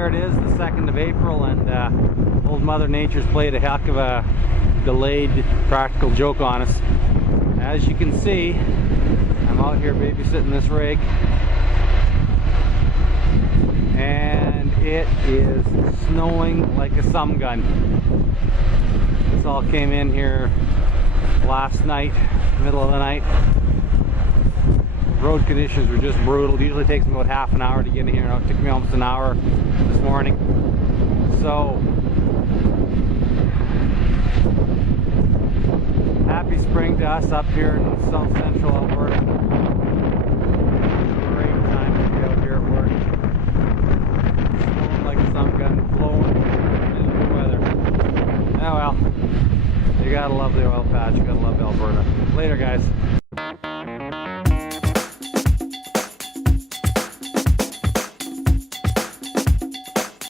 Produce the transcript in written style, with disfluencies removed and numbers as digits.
there it is, the 2nd of April, and old Mother Nature's played a heck of a delayed practical joke on us. As you can see, I'm out here babysitting this rig, and it is snowing like a sum gun. This all came in here last night, middle of the night. Road conditions were just brutal. It usually takes me about half an hour to get in here. It took me almost an hour this morning. So, happy spring to us up here in south central Alberta. Great time to be out here at work. Snowing like a sun gun, blowing, miserable weather. Oh well, you gotta love the oil patch, you gotta love Alberta. Later guys.